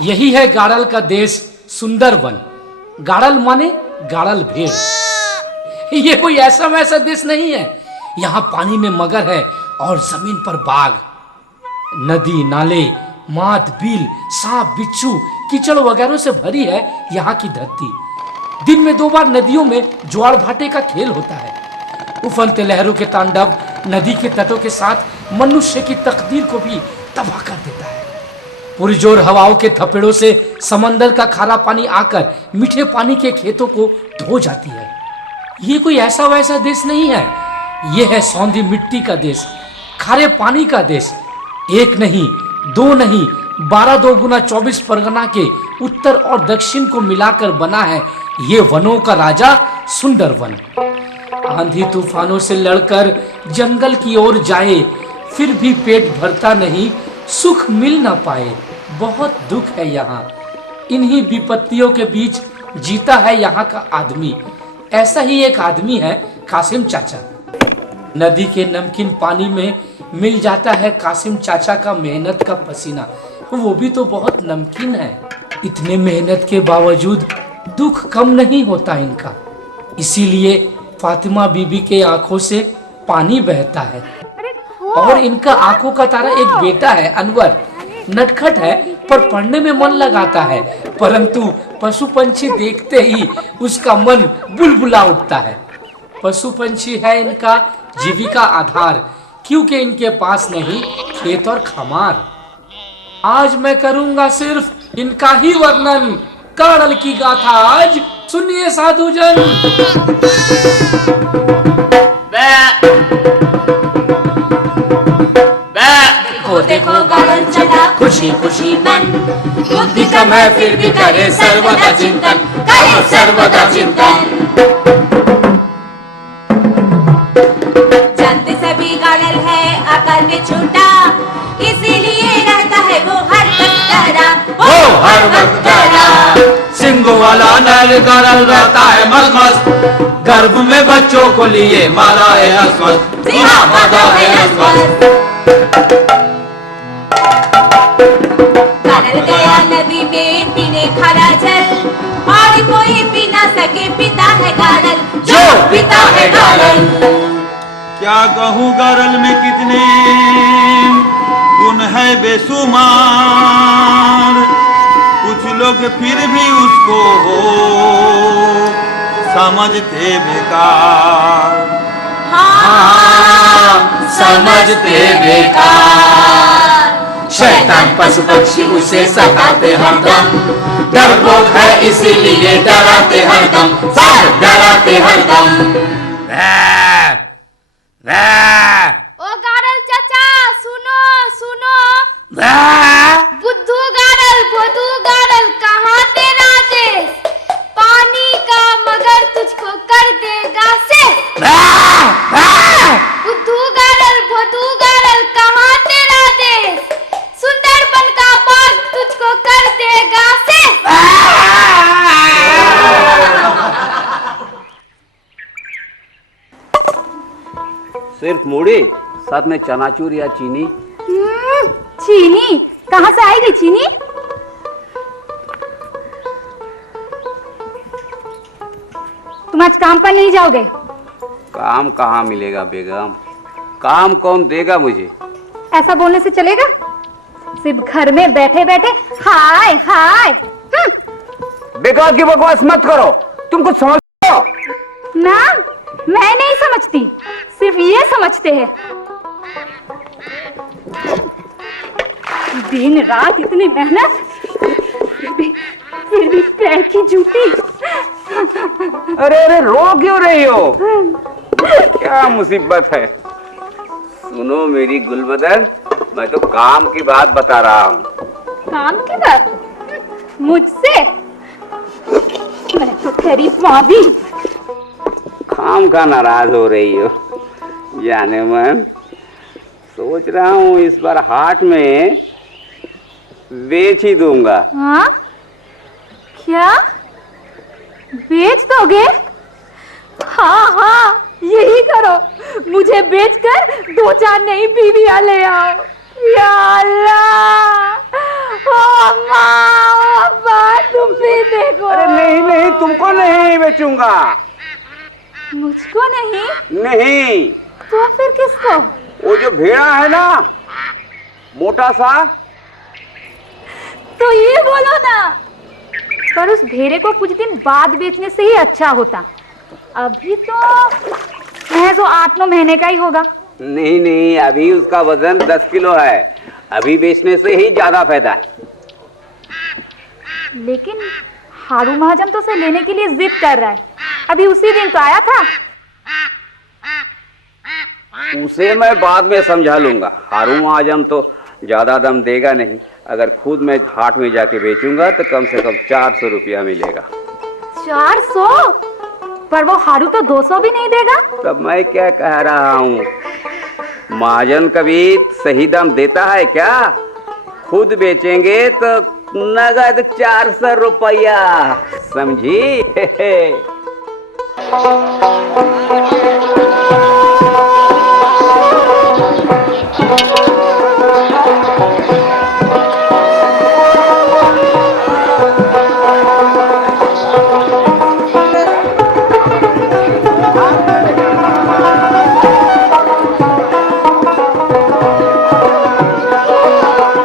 यही है गाड़ल का देश सुंदरवन। गाड़ल माने गाड़ल भेड़। ये कोई ऐसा वैसा देश नहीं है। यहाँ पानी में मगर है और जमीन पर बाघ। नदी नाले माद बिल सांप बिच्छू कीचड़ वगैरह से भरी है यहाँ की धरती। दिन में 2 बार नदियों में ज्वार भाटे का खेल होता है। उफनते लहरों के तांडव नदी के तटों के साथ मनुष्य की तकदीर को भी तबाह कर देता है। पुरजोर हवाओं के थपेड़ों से समंदर का खारा पानी आकर मीठे पानी के खेतों को धो जाती है। ये कोई ऐसा वैसा देश नहीं है। ये है सौंधी मिट्टी का देश, खारे पानी का देश। 1 नहीं 2 नहीं 12 2 गुना 24 परगना के उत्तर और दक्षिण को मिलाकर बना है ये वनों का राजा सुंदरवन। आंधी तूफानों से लड़कर जंगल की ओर जाए फिर भी पेट भरता नहीं, सुख मिल ना पाए, बहुत दुख है यहाँ। इन्हीं विपत्तियों के बीच जीता है यहाँ का आदमी। ऐसा ही एक आदमी है कासिम चाचा। नदी के नमकीन पानी में मिल जाता है कासिम चाचा का मेहनत का पसीना, वो भी तो बहुत नमकीन है। इतने मेहनत के बावजूद दुख कम नहीं होता इनका, इसीलिए फातिमा बीबी के आंखों से पानी बहता है। और इनका आंखों का तारा एक बेटा है अनवर। नटखट है पर पढ़ने में मन लगाता है, परंतु पशु पंछी देखते ही उसका मन बुलबुला उठता है। पशु पंछी है इनका जीविका आधार, क्योंकि इनके पास नहीं खेत और खमार। आज मैं करूंगा सिर्फ इनका ही वर्णन, गाड़ल की गाथा आज सुनिए साधुजन। देखो देखो गाड़ल चला खुशी खुशी मन, बुद्धि कम है फिर भी करे सर्वदा चिंतन, करे सर्वदा चिंतन। जानते सभी गाड़ल है आकार में छोटा, इसीलिए रहता है वो हर वक्त डरा, वो हर वक्त डरा। सिंह वाला नर गाड़ल रहता है मस्त मस्त, गर्भ में बच्चों को लिए मारा है हसमत, मारा है हसमत। गाड़ल गया नदी में पीने खारा जल, और कोई पी ना सके पीता है गाड़ल, जो पीता है गाड़ल। क्या कहूँ गाड़ल में कितने गुण है बेशुमार, कुछ लोग फिर भी उसको हो समझते बेकार। हाँ, समझते बेकार। शैतान पशु पक्षी उसे सताते हरदम, डरपोक है इसीलिए डराते हरदम, सब डराते हरदम। ओ गाड़ल चाचा सुनो सुनो, बुद्धू गाड़ल कहाँ तेरा देश, पानी का मगर तुझको कर देगा से। बुद्धू गाड़ल कहाँ तेरा देश, सुंदरबन का बाग तुझको कर देगा से। सिर्फ मूढ़ी, साथ में चनाचूर या चीनी। चीनी कहाँ से आएगी चीनी? तुम आज काम पर नहीं जाओगे? काम कहाँ मिलेगा बेगम, काम कौन देगा मुझे? ऐसा बोलने से चलेगा? सिर्फ घर में बैठे बैठे हाय हाय। बेकार की बकवास मत करो, तुम कुछ समझते हो? ना, मैं नहीं समझती, सिर्फ ये समझते हैं। दिन रात इतनी मेहनत, फिर भी पैर की जूती। अरे अरे रो क्यों रही हो? क्या मुसीबत है? सुनो मेरी गुलबदन, मैं तो काम की बात बता रहा हूँ। काम की बात? मुझसे? मैं तो तेरी माँ भी। काम का नाराज हो रही हो? जाने मन, सोच रहा हूँ इस बार हाट में बेच ही दूंगा। हाँ? क्या? बेच दोगे? हाँ हाँ, यही करो, मुझे बेचकर 2-4 नई बीवियां ले आओ। या अल्लाह, ओ माँ। तुमको नहीं बेचूंगा। मुझको नहीं? नहीं। तो फिर किसको? वो जो भेड़ा है ना, मोटा सा। तो ये बोलो ना। पर उस भेड़े को कुछ दिन बाद बेचने से ही अच्छा होता। अभी तो महज 8-9 महीने का ही होगा। नहीं नहीं, अभी उसका वजन 10 किलो है। अभी बेचने से ही ज्यादा फायदा है। लेकिन हारू महाजन तो उसे लेने के लिए जिद कर रहा है। अभी उसी दिन तो आया था। उसे मैं बाद में समझा लूंगा। हारू महाजन तो ज्यादा दम देगा नहीं। अगर खुद मैं हाट में जाके बेचूंगा तो कम से कम 400 रुपया मिलेगा। 400? पर वो हारू तो 200 भी नहीं देगा। तब मैं क्या कह रहा हूँ, महाजन कभी सही दाम देता है क्या? खुद बेचेंगे तो नगद 400 रुपया, समझी?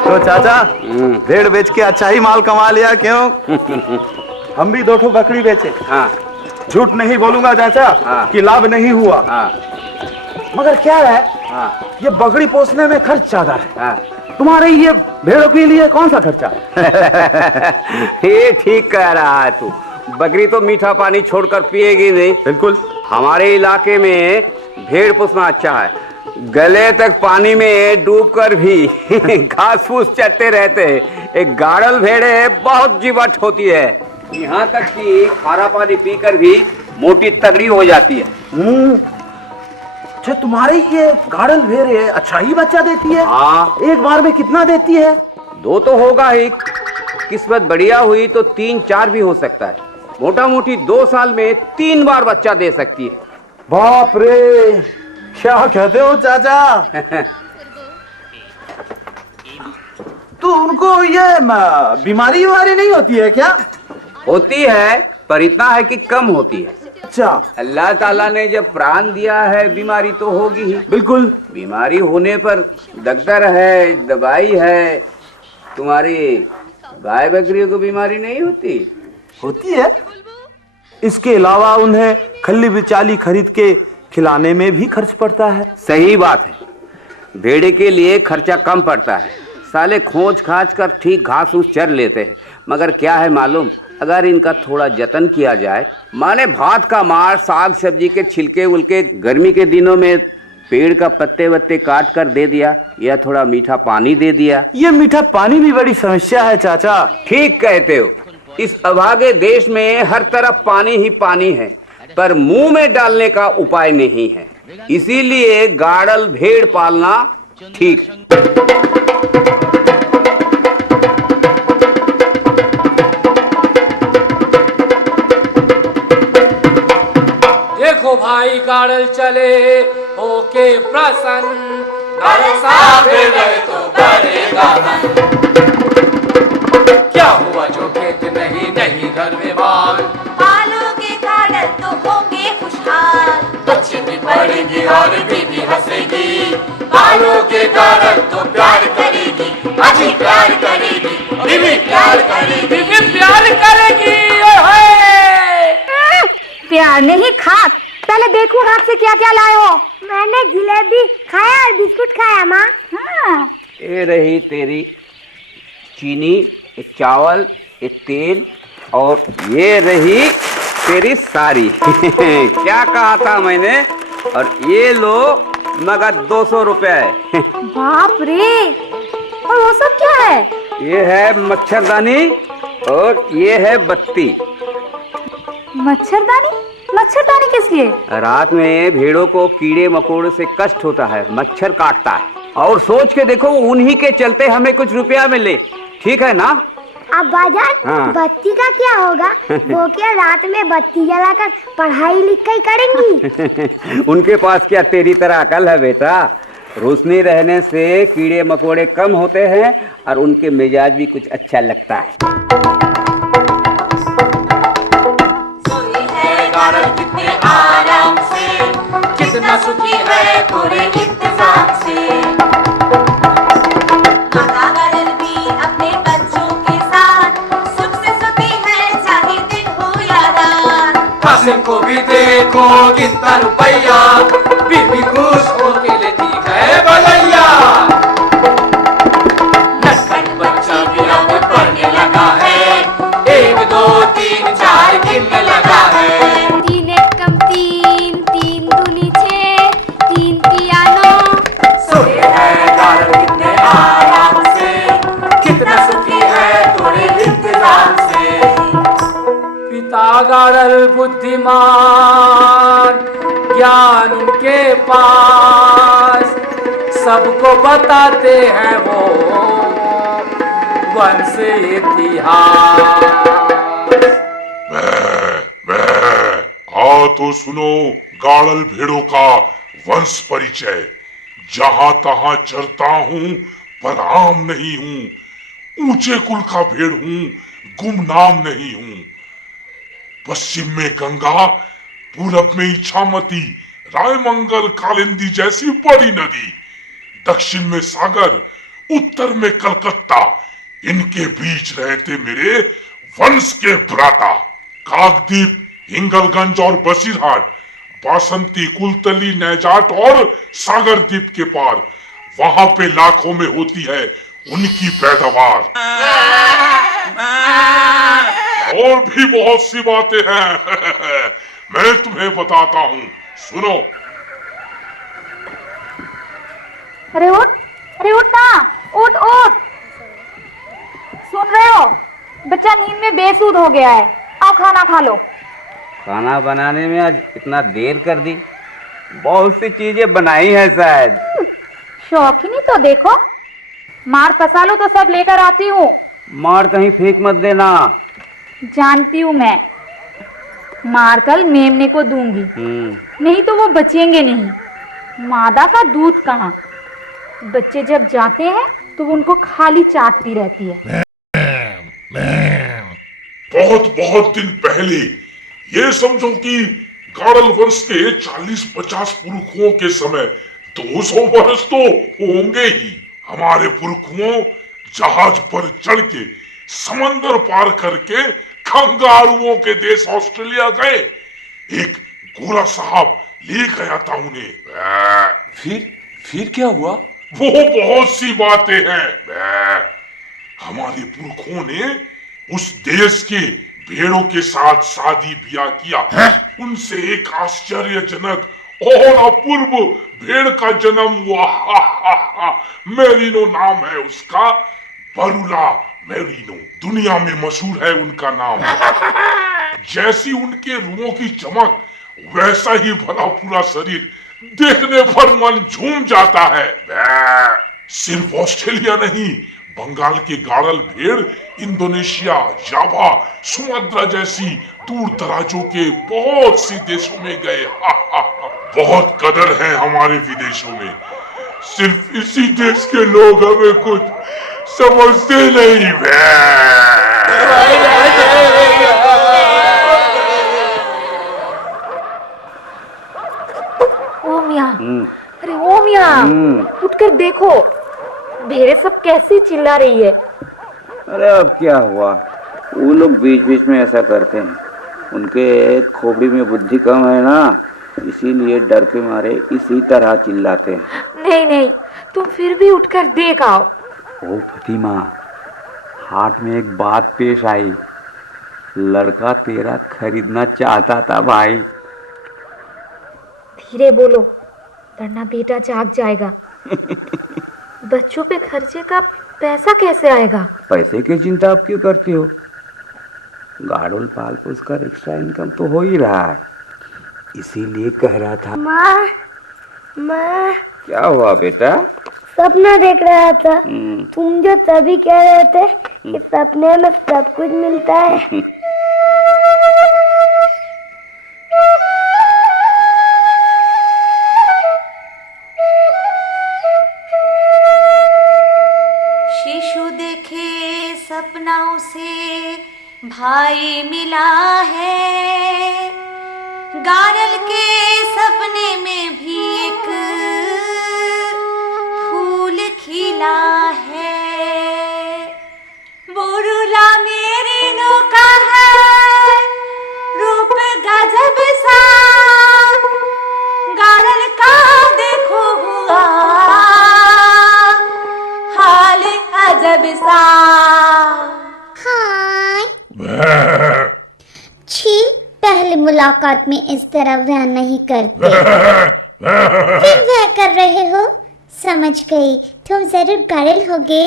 तो चाचा भेड़ बेच के अच्छा ही माल कमा लिया क्यों? हम भी 2 ठो बकरी बेचे। हाँ झूठ नहीं बोलूंगा चाचा हाँ। कि लाभ नहीं हुआ। हाँ मगर क्या है, हाँ ये बकरी पोसने में खर्च ज्यादा है। हाँ। तुम्हारे ये भेड़ों के लिए कौन सा खर्चा है? ये ठीक कह रहा है तू। बकरी तो मीठा पानी छोड़कर पिएगी नहीं। बिल्कुल। हमारे इलाके में भेड़ पोसना अच्छा है। गले तक पानी में डूबकर भी घास फूस चरते रहते हैं। एक गाड़ल भेड़े बहुत जीवट होती है। यहाँ तक कि खारा पानी पीकर भी मोटी तगड़ी हो जाती है। अच्छा, तुम्हारे ये गाड़ल भेड़ है अच्छा ही बच्चा देती है? हाँ। एक बार में कितना देती है? 2 तो होगा ही। किस्मत बढ़िया हुई तो 3-4 भी हो सकता है। मोटा मोटी 2 साल में 3 बार बच्चा दे सकती है। बाप रे, क्या कहते हो चाचा? तो उनको ये बीमारी नहीं होती है क्या? होती है, पर इतना है कि कम होती है। अच्छा। अल्लाह ताला ने जब प्राण दिया है, बीमारी तो होगी ही। बिल्कुल। बीमारी होने पर डॉक्टर है, दवाई है। तुम्हारी गाय बकरियों को बीमारी नहीं होती? होती है। इसके अलावा उन्हें खल्ली बिचाली खरीद के खिलाने में भी खर्च पड़ता है। सही बात है। भेड़े के लिए खर्चा कम पड़ता है। साले खोज खाज कर ठीक घास फूस चर लेते हैं। मगर क्या है मालूम, अगर इनका थोड़ा जतन किया जाए, माने भात का मार, साग सब्जी के छिलके उलके, गर्मी के दिनों में पेड़ का पत्ते वत्ते काट कर दे दिया, या थोड़ा मीठा पानी दे दिया। ये मीठा पानी भी बड़ी समस्या है चाचा। ठीक कहते हो। इस अभागे देश में हर तरफ पानी ही पानी है, पर मुंह में डालने का उपाय नहीं है। इसीलिए गाड़ल भेड़ पालना ठीक है। देखो भाई गाड़ल चले होके प्रसन्न, तो करेगा क्या हुआ जो खेत नहीं नहीं घर में माल। पालोगे गाड़ल तो होंगे खुशहाल। बच्चे भी पढ़ेंगे और बीवी हंसेगी। पालोगे गाड़ल तो प्यार करेगी, अजी प्यार करेगी, बीवी प्यार करेगी। बीवी प्यार करेगी। ओए प्यार नहीं खाक। पहले देखो हाथ से क्या क्या लाए हो। मैंने जलेबी खाया और बिस्कुट खाया माँ। हाँ। ये रही तेरी चीनी, एक चावल, एक तेल, और ये रही तेरी साड़ी। क्या कहा था मैंने? और ये लो नगद 200 रुपए। बाप रे, और वो सब क्या है? ये है मच्छरदानी और ये है बत्ती। मच्छरदानी? मच्छरदानी किस लिए? रात में भेड़ों को कीड़े मकोड़ों से कष्ट होता है, मच्छर काटता है। और सोच के देखो, उन्हीं के चलते हमें कुछ रुपया मिले। ठीक है ना? अब बाजार हाँ। बत्ती का क्या होगा? वो क्या रात में बत्ती जलाकर पढ़ाई लिखाई करेंगी? उनके पास क्या तेरी तरह अकल है बेटा? रोशनी रहने से कीड़े मकोड़े कम होते हैं और उनके मिजाज भी कुछ अच्छा लगता है। कितने आराम से, कितना सुखी है थोड़े इंतजाम से। माता गाड़ल भी अपने बच्चों के साथ सुख से सोती है, चाहे दिन हो या रात। कासिम को भी देखो कितना रुपया, फिर भी खुश होके लेती है भलैया। नटखट बच्चा भी अब पढ़ने लगा है, 1 2 3 4 गिनने लगा है। 3 एक कम 3, 3 दूनी 6, 3 तिया 9। सोए है गाड़ल कितने आराम से, कितना सुखी है थोड़े इंतजाम से। पिता गाड़ल बुद्धिमान, ज्ञान उनके पास, सबको बताते हैं वो वंश इतिहास। हाँ तो सुनो गाड़ल भेड़ों का वंश परिचय। जहां तहां चरता हूँ पर आम नहीं हूँ, ऊंचे कुल का भेड़ हूँ, गुमनाम नहीं हूँ। पश्चिम में गंगा, पूरब में इच्छामती, रायमंगल, कालिंदी जैसी बड़ी नदी, दक्षिण में सागर, उत्तर में कलकत्ता, इनके बीच रहते मेरे वंश के भ्राता। काकद्वीप, हिंगलगंज और बसीरहाट, बासंती, कुलतली, नैजाट और सागर द्वीप के पार, वहां पे लाखों में होती है उनकी पैदावार। और भी बहुत सी बातें हैं मैं तुम्हें बताता हूँ, सुनो। अरे उठ ना, उठ उठ। सुन रहे हो, बच्चा नींद में बेसुध हो गया है। आओ खाना खा लो। खाना बनाने में आज इतना देर कर दी? बहुत सी चीजें बनाई है शायद। शौकीनी तो देखो, मार पसालो तो सब लेकर आती हूँ। मार कहीं फेंक मत देना। जानती हूँ मैं, मार कल मेमने को दूंगी, नहीं तो वो बचेंगे नहीं। मादा का दूध कहाँ, बच्चे जब जाते हैं तो वो उनको खाली चाटती रहती है। बहुत बहुत दिन पहले, ये समझो कि गाड़ल वंश के 40-50 पुरखों के समय 200 वर्ष तो होंगे ही। हमारे पुरखों जहाज पर चढ़ के समंदर पार करके कंगारुओं के देश ऑस्ट्रेलिया गए। एक गोरा साहब ले गया था उन्हें। फिर क्या हुआ? वो बहुत सी बातें हैं। हमारे पुरखों ने उस देश के भेड़ों के साथ शादी ब्याह किया। उनसे एक आश्चर्यजनक और अपूर्व भेड़ का जन्म हुआ। मेरिनो नाम है उसका, बरूला मेरिनो। दुनिया में मशहूर है उनका नाम। जैसी उनके रुओं की चमक, वैसा ही भला पूरा शरीर, देखने पर मन झूम जाता है। सिर्फ ऑस्ट्रेलिया नहीं, बंगाल के गाड़ल भेड़ इंडोनेशिया, जावा, सुमात्रा जैसी दूर दराजों के बहुत सी देशों में गए। बहुत कदर है हमारे विदेशों में। सिर्फ इसी देश के लोग हमें कुछ समझते नहीं। ओ मियां, अरे ओ मियां, उठकर देखो, भेड़ें सब कैसी चिल्ला रही है। अरे अब क्या हुआ, वो लोग बीच बीच में ऐसा करते हैं। उनके खोपड़ी में बुद्धि कम है ना, इसीलिए डर के मारे इसी तरह चिल्लाते हैं। नहीं, तुम फिर भी उठकर देख आओ। ओ फतिमा, हाट में एक बात पेश आई। लड़का तेरा खरीदना चाहता था भाई। धीरे बोलो, वरना बेटा जाग जाएगा। बच्चों पे खर्चे का पैसा कैसे आएगा? पैसे की चिंता आप क्यों करती हो? गाड़ोल पाल पर उसका एक्स्ट्रा इनकम तो हो ही रहा है, इसीलिए कह रहा था। माँ, क्या हुआ बेटा? सपना देख रहा था। तुम जो तभी कह रहे थे कि सपने में सब कुछ मिलता है। शिशु देखे सपना उसे भाई मिला है, गारल के सपने में भी एक फूल खिला है, बुरुला मेरी नौका है, रूप गजब सा गारल का देखो हुआ हाल अजब सा। हाय छी, पहली मुलाकात में इस तरह वह नहीं करते। फिर वह कर रहे हो, समझ गई, तुम जरूर गारल होगे।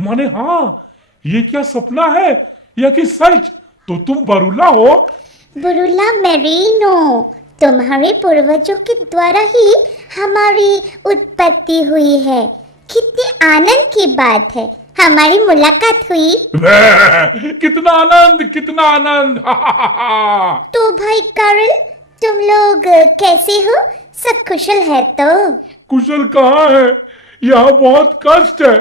माने हाँ, ये क्या सपना है या कि सच? तो तुम बरूला हो? बुरुला मेरिनो, तुम्हारे पूर्वजों के द्वारा ही हमारी उत्पत्ति हुई है। कितनी आनंद की बात है, हमारी मुलाकात हुई। कितना आनंद, कितना आनंद। तो भाई गारल, तुम लोग कैसे हो? सब कुशल है तो? कुशल कहाँ है, यहाँ बहुत कष्ट है।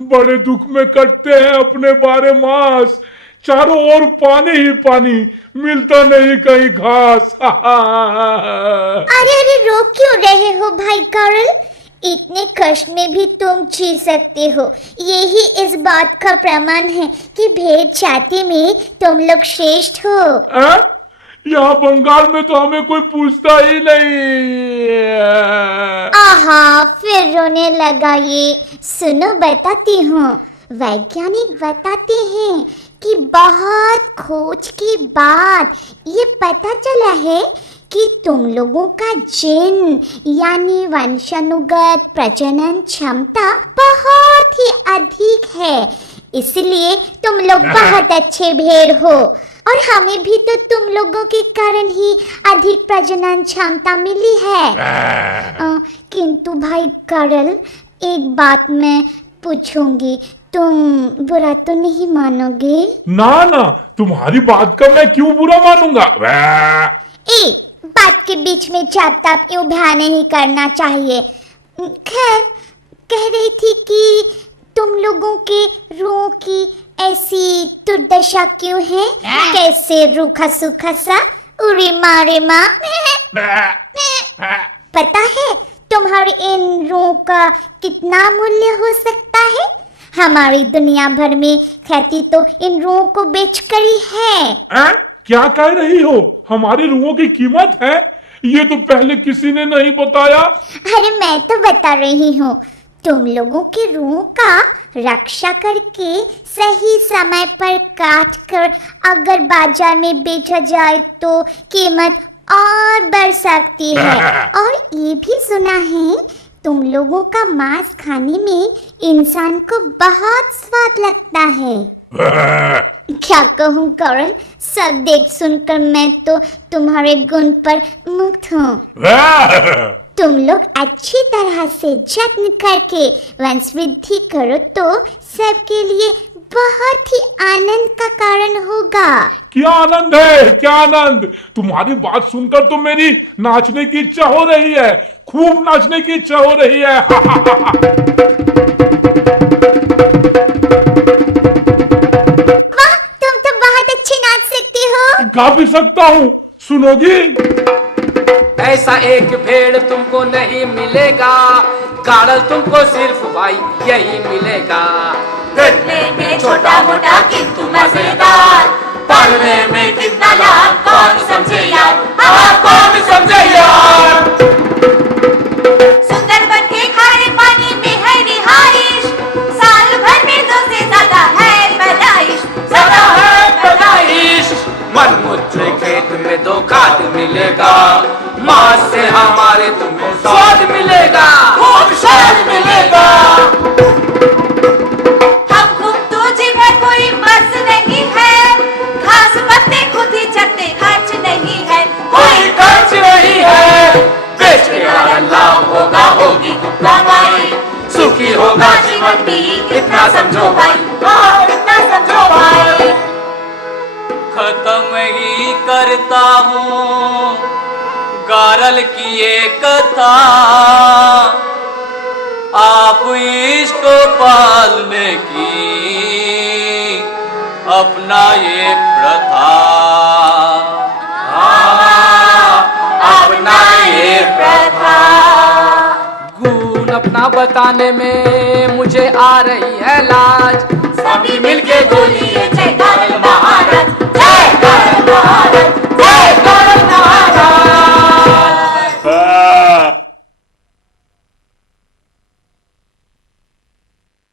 बड़े दुख में कटते हैं अपने 12 मास। चारों ओर पानी ही पानी, मिलता नहीं कहीं घास। अरे अरे, रो क्यों रहे हो भाई गारल? इतने कष्ट में भी तुम जी सकते हो, यही इस बात का प्रमाण है कि भेड़ जाति में तुम लोग श्रेष्ठ हो। यहाँ बंगाल में तो हमें कोई पूछता ही नहीं। आहा, फिर रोने लगा ये। सुनो, बताती हूँ। वैज्ञानिक बताते हैं कि बहुत खोज के बाद ये पता चला है कि तुम लोगों का जीन यानी वंशानुगत प्रजनन क्षमता बहुत ही अधिक है, इसलिए तुम लोग बहुत अच्छे भेड़ हो। और हमें भी तो तुम लोगों के कारण ही अधिक प्रजनन क्षमता मिली है। किंतु भाई गारल, एक बात मैं पूछूंगी, तुम बुरा तो नहीं मानोगे? ना ना, तुम्हारी बात का मैं क्यों बुरा मानूंगा? बात के बीच में चाप यूं भया नहीं करना चाहिए। खैर, कह रही थी कि तुम लोगों के रूह की ऐसी दुर्दशा क्यों है? कैसे रूखा सूखा सा, उरी मारे माँ। पता है तुम्हारे इन रूह का कितना मूल्य हो सकता है? हमारी दुनिया भर में ख्याति तो इन रूह को बेचकर ही है। क्या कह रही हो? हमारी रूहों की कीमत है? ये तो पहले किसी ने नहीं बताया। अरे मैं तो बता रही हूँ, तुम लोगों के रूह का रक्षा करके सही समय पर काट कर अगर बाजार में बेचा जाए तो कीमत और बढ़ सकती है। और ये भी सुना है, तुम लोगों का मांस खाने में इंसान को बहुत स्वाद लगता है। क्या कहूँ गारल, सब देख सुनकर मैं तो तुम्हारे गुण पर मुग्ध हूँ। तुम लोग अच्छी तरह से जत्न करके वंश वृद्धि करो तो सबके लिए बहुत ही आनंद का कारण होगा। क्या आनंद है, क्या आनंद! तुम्हारी बात सुनकर तो मेरी नाचने की इच्छा हो रही है, खूब नाचने की इच्छा हो रही है। वाह, तुम तो बहुत अच्छे नाच सकते हो। गा भी सकता हूँ, सुनोगी? ऐसा एक भेड़ तुमको नहीं मिलेगा, गाड़ल तुमको सिर्फ भाई यही मिलेगा। देखने में छोटा मोटा किंतु मजेदार, पालने में कितना लाभ कौन समझे यार, कौन समझे यार। सुंदरबन के खारे पानी में है रिहाइश, साल भर में 2 से ज्यादा है पैदाइश, ज्यादा है पैदाइश। मलमूत्र खेत में 2 खाद मिलेगा, मांस से हमारे तुम्हें स्वाद मिलेगा, खूब स्वाद मिलेगा। हम घूमतू जीव है, कोई मर्ज नहीं है, घास पत्ते खुद ही चरते, खर्च नहीं है, कोई खर्च नहीं है। बेच के लाभ होगा, होगी कमाई, सुखी होगा जीवन भी, इतना समझो भाई, इतना समझो भाई। खत्म ही करता हूँ गारल की ये कथा, आप इश्क पालने की अपना ये प्रथा। इतना बताने में मुझे आ रही है लाज। सभी मिलके गोली